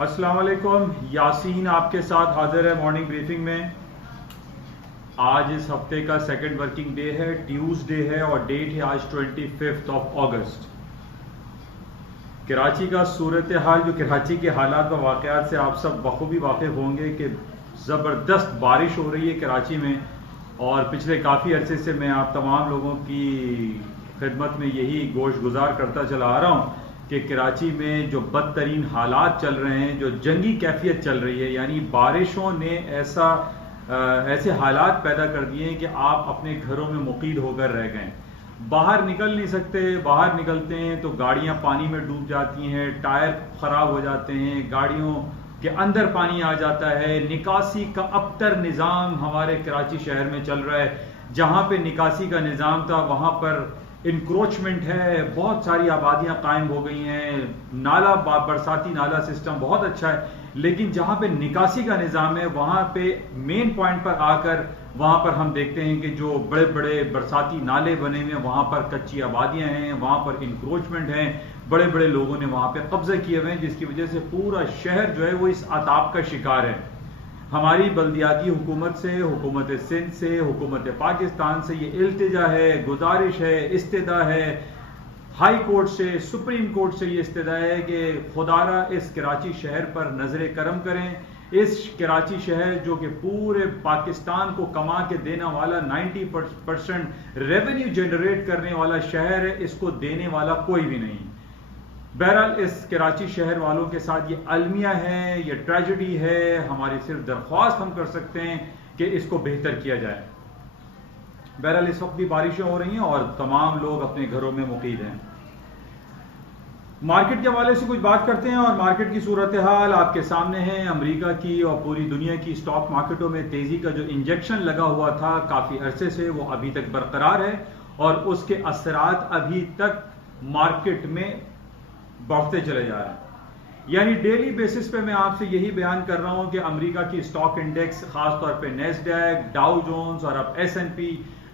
अस्सलाम वालेकुम, यासीन आपके साथ हाजिर है मॉर्निंग ब्रीफिंग में। आज इस हफ्ते का सेकंड वर्किंग डे है, ट्यूसडे है और डेट है आज 25 अगस्त। कराची का सूरत हाल, जो कराची के हालात व वाक़यात से आप सब बखूबी वाकिफ़ होंगे कि ज़बरदस्त बारिश हो रही है कराची में। और पिछले काफ़ी अरसे से मैं आप तमाम लोगों की खिदमत में यही गोश गुजार करता चला आ रहा हूँ कि कराची में जो बदतरीन हालात चल रहे हैं, जो जंगी कैफियत चल रही है, यानी बारिशों ने ऐसे हालात पैदा कर दिए हैं कि आप अपने घरों में मुकीद होकर रह गए, बाहर निकल नहीं सकते। बाहर निकलते हैं तो गाड़ियां पानी में डूब जाती हैं, टायर खराब हो जाते हैं, गाड़ियों के अंदर पानी आ जाता है। निकासी का अबतर निज़ाम हमारे कराची शहर में चल रहा है। जहां पे निकासी का निज़ाम था वहां पर इंक्रोचमेंट है, बहुत सारी आबादियां कायम हो गई हैं। नाला बरसाती नाला सिस्टम बहुत अच्छा है, लेकिन जहां पे निकासी का निज़ाम है वहां पे मेन पॉइंट पर आकर वहां पर हम देखते हैं कि जो बड़े बड़े बरसाती नाले बने हुए हैं वहां पर कच्ची आबादियां हैं, वहां पर इंक्रोचमेंट है, बड़े बड़े लोगों ने वहां पे कब्जे किए हुए हैं, जिसकी वजह से पूरा शहर जो है वो इस आताप का शिकार है। हमारी बल्दियाती हुकूमत से, हुकूमत सिंध से, हुकूमत पाकिस्तान से ये इल्तिजा है, गुजारिश है, इस्तिदा है, हाई कोर्ट से, सुप्रीम कोर्ट से ये इस्तिदा है कि खुदारा इस कराची शहर पर नजर करम करें। इस कराची शहर जो कि पूरे पाकिस्तान को कमा के देने वाला 90% रेवेन्यू जनरेट करने वाला शहर है, इसको देने वाला कोई भी नहीं। बहरहाल इस कराची शहर वालों के साथ ये अलमिया है, ये ट्रेजेडी है। हमारी सिर्फ दरख्वास्त हम कर सकते हैं कि इसको बेहतर किया जाए। बहरहाल इस वक्त भी बारिशें हो रही हैं और तमाम लोग अपने घरों में मुकीद हैं। मार्केट के हवाले से कुछ बात करते हैं और मार्केट की सूरत हाल आपके सामने है। अमेरिका की और पूरी दुनिया की स्टॉक मार्केटों में तेजी का जो इंजेक्शन लगा हुआ था काफी अरसे से, वो अभी तक बरकरार है और उसके असरात अभी तक मार्केट में बढ़ते चले जा रहे हैं। यानी डेली बेसिस पे मैं आपसे यही बयान कर रहा हूं कि अमेरिका की स्टॉक इंडेक्स, खासतौर पे नेस्डैक, डाउ जोन्स और अब S&P,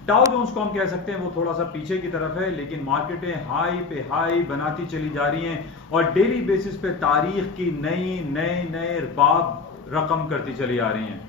डाउ जोन्स को हम कह सकते हैं वो थोड़ा सा पीछे की तरफ है, लेकिन मार्केटें हाई पे हाई बनाती चली जा रही हैं और डेली बेसिस पे तारीख की नए बाब रकम करती चली आ रही हैं।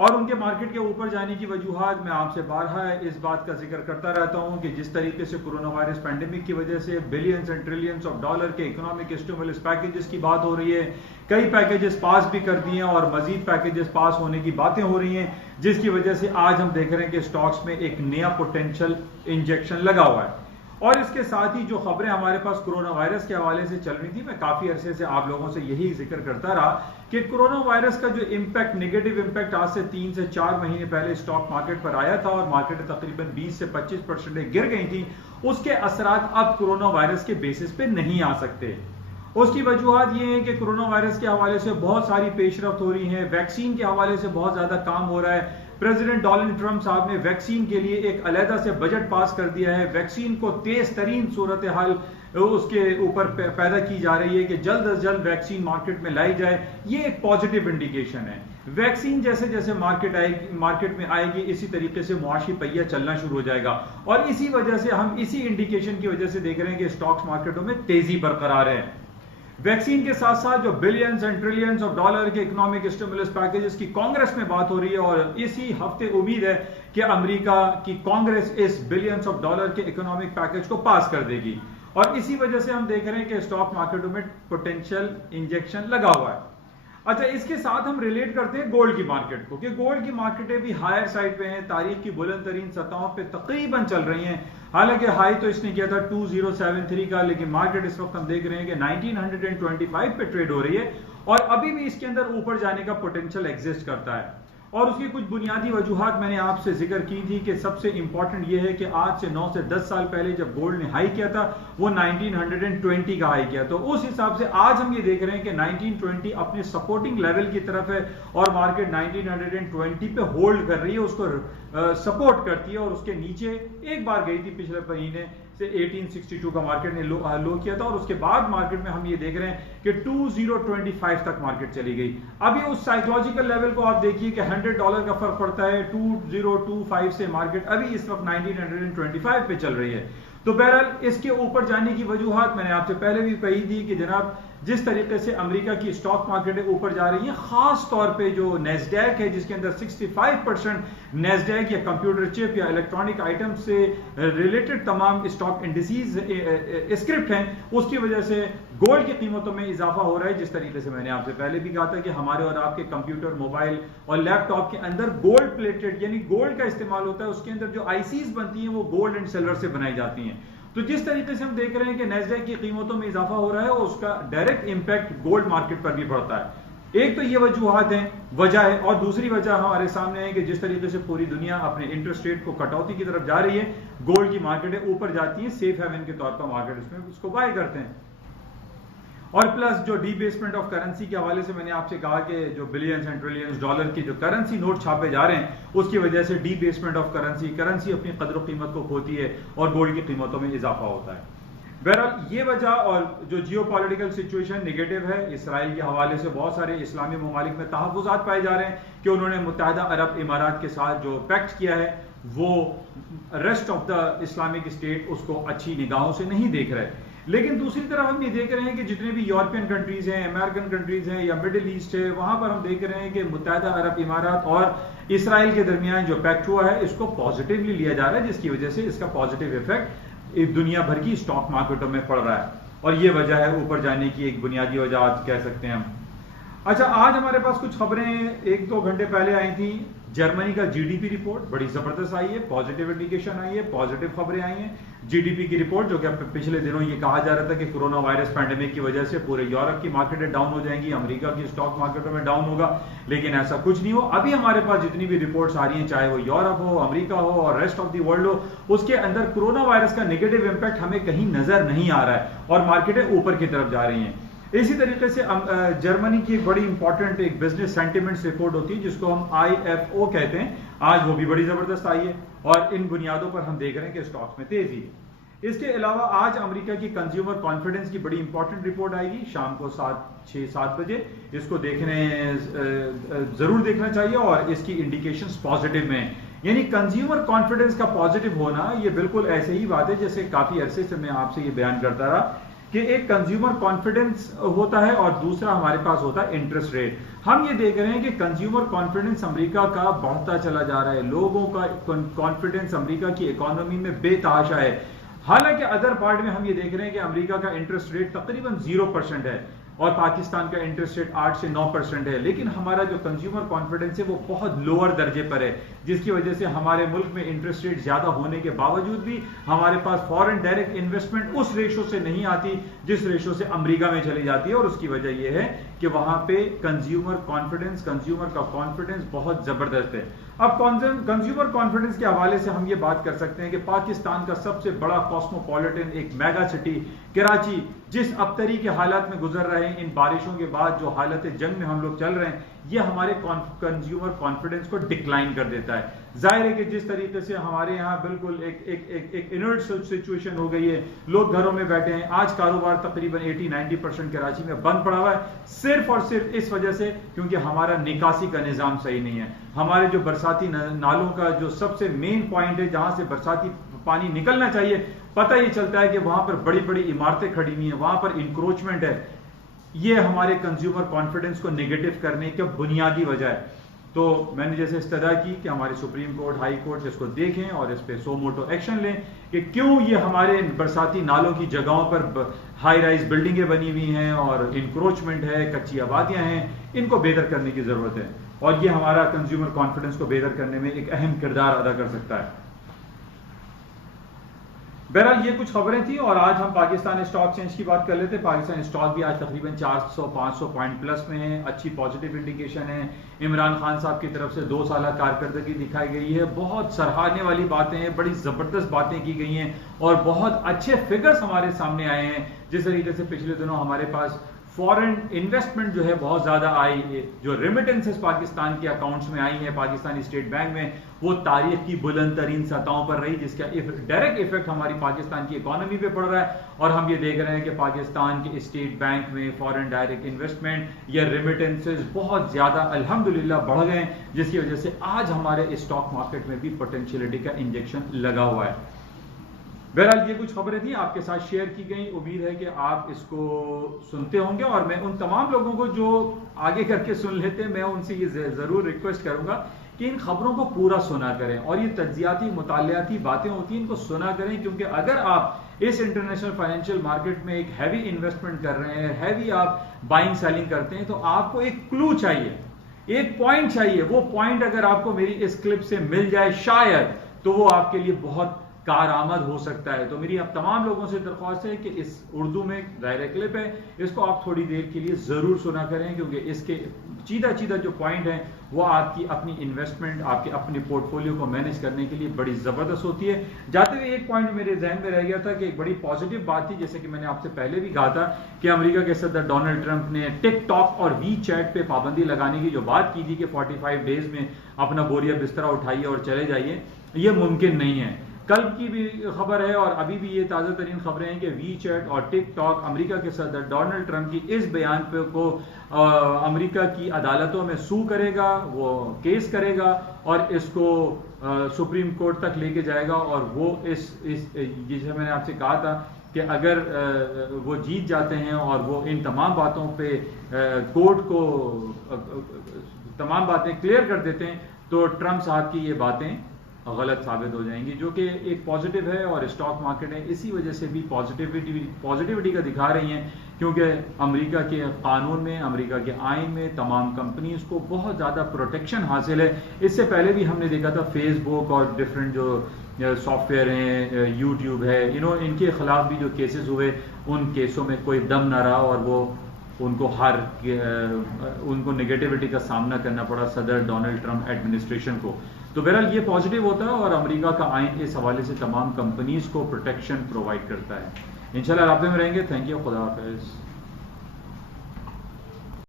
और उनके मार्केट के ऊपर जाने की वजूहात मैं आपसे बारहा इस बात का जिक्र करता रहता हूं कि जिस तरीके से कोरोना वायरस पैंडेमिक की वजह से billions and trillions of dollar के इकोनॉमिक स्टिमुलस पैकेजेस की बात हो रही है, कई पैकेजेस पास भी कर दिए हैं और मजीद पैकेजेस पास होने की बातें हो रही हैं, जिसकी वजह से आज हम देख रहे हैं कि स्टॉक्स में एक नया पोटेंशियल इंजेक्शन लगा हुआ है। और इसके साथ ही जो खबरें हमारे पास कोरोना वायरस के हवाले से चल रही थी, मैं काफी अरसे से आप लोगों से यही जिक्र करता रहा कि कोरोना वायरस का जो इम्पैक्ट, नेगेटिव इम्पैक्ट आज से 3 से 4 महीने पहले स्टॉक मार्केट पर आया था और मार्केट तकरीबन 20 से 25% गिर गई थी, उसके असरात अब कोरोना वायरस के बेसिस पे नहीं आ सकते। उसकी वजूहत ये है कि कोरोना वायरस के हवाले से बहुत सारी पेशरफ्त हो रही है, वैक्सीन के हवाले से बहुत ज्यादा काम हो रहा है। प्रेसिडेंट डोनाल्ड ट्रंप साहब ने वैक्सीन के लिए एक अलहदा से बजट पास कर दिया है। वैक्सीन को तेज तरीन सूरत हाल उसके ऊपर पैदा की जा रही है कि जल्द अज जल्द वैक्सीन मार्केट में लाई जाए। ये एक पॉजिटिव इंडिकेशन है। वैक्सीन जैसे जैसे मार्केट में आएगी, इसी तरीके से मुआशी पहिया चलना शुरू हो जाएगा और इसी वजह से हम इसी इंडिकेशन की वजह से देख रहे हैं कि स्टॉक्स मार्केटों में तेजी बरकरार है। वैक्सीन के साथ साथ जो billions and trillions of dollar के इकोनॉमिक स्टिमुलस पैकेजेस की कांग्रेस में बात हो रही है और इसी हफ्ते उम्मीद है कि अमेरिका की कांग्रेस इस बिलियंस ऑफ डॉलर के इकोनॉमिक पैकेज को पास कर देगी और इसी वजह से हम देख रहे हैं कि स्टॉक मार्केटों में पोटेंशियल इंजेक्शन लगा हुआ है। अच्छा, इसके साथ हम रिलेट करते हैं गोल्ड की मार्केट को कि गोल्ड की मार्केटें भी हायर साइड पे हैं, तारीख की बुलंद तरीन सतहों पे तकरीबन चल रही हैं। हालांकि हाई तो इसने किया था 2073 का, लेकिन मार्केट इस वक्त हम देख रहे हैं कि 1925 पे ट्रेड हो रही है और अभी भी इसके अंदर ऊपर जाने का पोटेंशियल एग्जिस्ट करता है। और उसकी कुछ बुनियादी वजूहात मैंने आपसे जिक्र की थी कि सबसे इंपॉर्टेंट यह है कि आज से 9 से 10 साल पहले जब गोल्ड ने हाई किया था वो 1920 का हाई किया, तो उस हिसाब से आज हम ये देख रहे हैं कि 1920 अपने सपोर्टिंग लेवल की तरफ है और मार्केट 1920 पे होल्ड कर रही है, उसको सपोर्ट करती है और उसके नीचे एक बार गई थी पिछले महीने से 1862 का मार्केट ने लो किया था और उसके बाद मार्केट में हम ये देख रहे हैं कि 2025 तक मार्केट चली गई। अभी उस साइकोलॉजिकल लेवल को आप देखिए कि $100 का फर्क पड़ता है 2025 से, मार्केट अभी इस वक्त 1925 पे चल रही है। तो बहरहाल इसके ऊपर जाने की वजूहात मैंने आपसे पहले भी कही थी कि जनाब जिस तरीके से अमेरिका की स्टॉक मार्केटें ऊपर जा रही हैं, खास तौर पे जो नेस्डैक है जिसके अंदर 65% नेस्डैक या कंप्यूटर चिप या इलेक्ट्रॉनिक आइटम से रिलेटेड तमाम स्टॉक इंडिसीज स्क्रिप्ट हैं, उसकी वजह से गोल्ड की कीमतों में इजाफा हो रहा है। जिस तरीके से मैंने आपसे पहले भी कहा था कि हमारे और आपके कंप्यूटर, मोबाइल और लैपटॉप के अंदर गोल्ड प्लेटेड यानी गोल्ड का इस्तेमाल होता है, उसके अंदर जो आईसीज बनती हैं वो गोल्ड एंड सिल्वर से बनाई जाती हैं। तो जिस तरीके से हम देख रहे हैं कि नेस्डैक की कीमतों में इजाफा हो रहा है और उसका डायरेक्ट इंपैक्ट गोल्ड मार्केट पर भी पड़ता है। एक तो ये वजह है और दूसरी वजह हमारे सामने है कि जिस तरीके से पूरी दुनिया अपने इंटरेस्ट रेट को कटौती की तरफ जा रही है, गोल्ड की मार्केटें ऊपर जाती हैं, सेफ हेवन के तौर पर मार्केट उसमें उसको बाय करते हैं। और प्लस जो डीबेसमेंट ऑफ करेंसी के हवाले से मैंने आपसे कहा कि जो बिलियंस एंड ट्रिलियंस डॉलर की जो करेंसी नोट छापे जा रहे हैं, उसकी वजह से डीबेसमेंट ऑफ करेंसी अपनी कदर कीमत को खोती है और गोल्ड की कीमतों में इजाफा होता है। बहरहाल ये वजह और जो जियोपॉलिटिकल सिचुएशन नेगेटिव है, इसराइल के हवाले से बहुत सारे इस्लामी ममालिक में तहफ़्फ़ुज़ात पाए जा रहे हैं कि उन्होंने मुत्तहिदा अरब इमारात के साथ जो पैक्ट किया है वो rest of the Islamic state उसको अच्छी निगाहों से नहीं देख रहे। लेकिन दूसरी तरफ हम ये देख रहे हैं कि जितने भी यूरोपियन कंट्रीज हैं, अमेरिकन कंट्रीज हैं या मिडिल ईस्ट है, वहां पर हम देख रहे हैं कि मुत्तहिदा अरब इमारात और इसराइल के दरमियान जो पैक्ट हुआ है इसको पॉजिटिवली लिया जा रहा है, जिसकी वजह से इसका पॉजिटिव इफेक्ट दुनिया भर की स्टॉक मार्केटों में पड़ रहा है और ये वजह है ऊपर जाने की एक बुनियादी वजह आज कह सकते हैं हम। अच्छा, आज हमारे पास कुछ खबरें 1-2 घंटे पहले आई थी। जर्मनी का जीडीपी रिपोर्ट बड़ी जबरदस्त आई है, पॉजिटिव इंडिकेशन आई है, पॉजिटिव खबरें आई हैं। जीडीपी की रिपोर्ट जो कि पिछले दिनों ये कहा जा रहा था कि कोरोना वायरस पैंडेमिक की वजह से पूरे यूरोप की मार्केटें डाउन हो जाएंगी, अमेरिका की स्टॉक मार्केटों में डाउन होगा, लेकिन ऐसा कुछ नहीं हो। अभी हमारे पास जितनी भी रिपोर्ट्स आ रही हैं, चाहे वो यूरोप हो, अमेरिका हो और रेस्ट ऑफ द वर्ल्ड हो, उसके अंदर कोरोना वायरस का नेगेटिव इंपैक्ट हमें कहीं नजर नहीं आ रहा है और मार्केटें ऊपर की तरफ जा रही हैं। इसी तरीके से जर्मनी की एक बड़ी इंपॉर्टेंट एक बिजनेस सेंटिमेंट्स रिपोर्ट होती है जिसको हम IFO कहते हैं, आज वो भी बड़ी जबरदस्त आई है और इन बुनियादों पर हम देख रहे हैं कि स्टॉक्स में तेजी है। इसके अलावा आज अमेरिका की कंज्यूमर कॉन्फिडेंस की बड़ी इंपॉर्टेंट रिपोर्ट आएगी शाम को 6-7 बजे। इसको जरूर देखना चाहिए और इसकी इंडिकेशंस पॉजिटिव में है। यानी कंज्यूमर कॉन्फिडेंस का पॉजिटिव होना ये बिल्कुल ऐसे ही बात है जैसे काफी अरसे से मैं आपसे ये बयान करता रहा कि एक कंज्यूमर कॉन्फिडेंस होता है और दूसरा हमारे पास होता है इंटरेस्ट रेट। हम ये देख रहे हैं कि कंज्यूमर कॉन्फिडेंस अमेरिका का बढ़ता चला जा रहा है, लोगों का कॉन्फिडेंस अमेरिका की इकोनॉमी में बेतहाशा है। हालांकि अदर पार्ट में हम ये देख रहे हैं कि अमेरिका का इंटरेस्ट रेट तकरीबन 0% है और पाकिस्तान का इंटरेस्ट रेट 8 से 9% है, लेकिन हमारा जो कंज्यूमर कॉन्फिडेंस है वो बहुत लोअर दर्जे पर है, जिसकी वजह से हमारे मुल्क में इंटरेस्ट रेट ज्यादा होने के बावजूद भी हमारे पास फॉरेन डायरेक्ट इन्वेस्टमेंट उस रेशो से नहीं आती जिस रेशो से अमेरिका में चली जाती है। और उसकी वजह यह है कि वहां पे कंज्यूमर का कॉन्फिडेंस बहुत जबरदस्त है। अब कंज्यूमर कॉन्फिडेंस के हवाले से हम ये बात कर सकते हैं कि पाकिस्तान का सबसे बड़ा कॉस्मोपॉलिटन एक मेगा सिटी कराची जिस अबतरी के हालात में गुजर रहे हैं, इन बारिशों के बाद जो हालत जंग में हम लोग चल रहे हैं, ये हमारे कंज्यूमर कॉन्फिडेंस को डिक्लाइन कर देता है। जाहिर है कि जिस तरीके से हमारे यहाँ बिल्कुल एक इनर्ट सिचुएशन हो गई है, लोग घरों में बैठे हैं, आज कारोबार तकरीबन 80-90% कराची में बंद पड़ा हुआ है, सिर्फ और सिर्फ इस वजह से क्योंकि हमारा निकासी का निजाम सही नहीं है। हमारे जो बरसाती नालों का जो सबसे मेन पॉइंट है जहां से बरसाती पानी निकलना चाहिए, पता ही चलता है कि वहां पर बड़ी बड़ी इमारतें खड़ी हुई हैं, वहां पर इंक्रोचमेंट है। ये हमारे कंज्यूमर कॉन्फिडेंस को नेगेटिव करने की बुनियादी वजह है। तो मैंने जैसे इस्तदा की कि हमारे सुप्रीम कोर्ट, हाई कोर्ट इसको देखें और इस पे सो मोटो एक्शन लें कि क्यों ये हमारे बरसाती नालों की जगहों पर हाई राइज बिल्डिंगें बनी हुई हैं और इंक्रोचमेंट है, कच्ची आबादियां हैं, इनको बेहतर करने की जरूरत है और ये हमारा कंज्यूमर कॉन्फिडेंस को बेहतर करने में एक अहम किरदार अदा कर सकता है। बहरहाल ये कुछ खबरें थी और आज हम पाकिस्तान स्टॉक एक्सचेंज की बात कर लेते हैं। पाकिस्तान स्टॉक भी आज तकरीबन 400-500 पॉइंट प्लस में है, अच्छी पॉजिटिव इंडिकेशन है। इमरान खान साहब की तरफ से 2 साल कारकर्दगी दिखाई गई है, बहुत सराहने वाली बातें हैं, बड़ी जबरदस्त बातें की गई हैं और बहुत अच्छे फिगर्स हमारे सामने आए हैं। जिस तरीके से पिछले दिनों हमारे पास फॉरेन इन्वेस्टमेंट जो है बहुत ज्यादा आई, जो रेमिटेंसेस पाकिस्तान के अकाउंट्स में आई है पाकिस्तानी स्टेट बैंक में, वो तारीख की बुलंद तरीन सतहों पर रही, जिसका डायरेक्ट इफेक्ट हमारी पाकिस्तान की इकोनॉमी पे पड़ रहा है। और हम ये देख रहे हैं कि पाकिस्तान के स्टेट बैंक में फॉरेन डायरेक्ट इन्वेस्टमेंट या रेमिटेंसेस बहुत ज्यादा अल्हम्दुलिल्लाह बढ़ गए, जिसकी वजह से आज हमारे स्टॉक मार्केट में भी पोटेंशियलिटी का इंजेक्शन लगा हुआ है। बहरहाल ये कुछ खबरें थी आपके साथ शेयर की गई। उम्मीद है कि आप इसको सुनते होंगे, और मैं उन तमाम लोगों को जो आगे करके सुन लेते हैं, मैं उनसे ये ज़रूर रिक्वेस्ट करूंगा कि इन खबरों को पूरा सुना करें, और ये तज्जियाती मुतालियाती बातें होती हैं, इनको सुना करें, क्योंकि अगर आप इस इंटरनेशनल फाइनेंशियल मार्केट में एक हैवी इन्वेस्टमेंट कर रहे हैं, हैवी आप बाइंग सेलिंग करते हैं, तो आपको एक क्लू चाहिए, एक पॉइंट चाहिए। वो पॉइंट अगर आपको मेरी इस क्लिप से मिल जाए शायद, तो वो आपके लिए बहुत कारआमद हो सकता है। तो मेरी अब तमाम लोगों से दरख्वास्त है कि इस उर्दू में ज़ाहिर क्लिप है, इसको आप थोड़ी देर के लिए ज़रूर सुना करें, क्योंकि इसके सीधा सीधा जो पॉइंट है वो आपकी अपनी इन्वेस्टमेंट, आपके अपने पोर्टफोलियो को मैनेज करने के लिए बड़ी ज़बरदस्त होती है। जाते हुए एक पॉइंट मेरे जहन में रह गया था कि एक बड़ी पॉजिटिव बात थी, जैसे कि मैंने आपसे पहले भी कहा था कि अमेरिका के सदर डोनाल्ड ट्रंप ने टिकटॉक और वी चैट पे पाबंदी लगाने की जो बात की थी कि 45 डेज में अपना बोरिया बिस्तरा उठाइए और चले जाइए, ये मुमकिन नहीं है। कल की भी खबर है और अभी भी ये ताज़ा तरीन खबरें हैं कि वी चैट और टिकटॉक अमेरिका के सदर डोनाल्ड ट्रंप की इस बयान पे को अमेरिका की अदालतों में सू करेगा, वो केस करेगा और इसको सुप्रीम कोर्ट तक लेके जाएगा। और वो इस जिसे मैंने आपसे कहा था कि अगर वो जीत जाते हैं और वो इन तमाम बातों पे कोर्ट को तमाम बातें क्लियर कर देते हैं, तो ट्रंप साहब की ये बातें गलत साबित हो जाएंगी, जो कि एक पॉजिटिव है। और स्टॉक मार्केट है इसी वजह से भी पॉजिटिविटी का दिखा रही हैं, क्योंकि अमेरिका के कानून में, अमेरिका के आइन में तमाम कंपनीज को बहुत ज़्यादा प्रोटेक्शन हासिल है। इससे पहले भी हमने देखा था फेसबुक और डिफरेंट जो सॉफ्टवेयर हैं, यूट्यूब है, इनके खिलाफ भी जो केसेस हुए, उन केसों में कोई दम ना रहा और वो उनको नेगेटिविटी का सामना करना पड़ा सदर डोनाल्ड ट्रंप एडमिनिस्ट्रेशन को। तो बहरहाल ये पॉजिटिव होता है और अमेरिका का आइन इस हवाले से तमाम कंपनीज को प्रोटेक्शन प्रोवाइड करता है। इंशाल्लाह राब्ते में रहेंगे। थैंक यू, खुदा हाफिज़।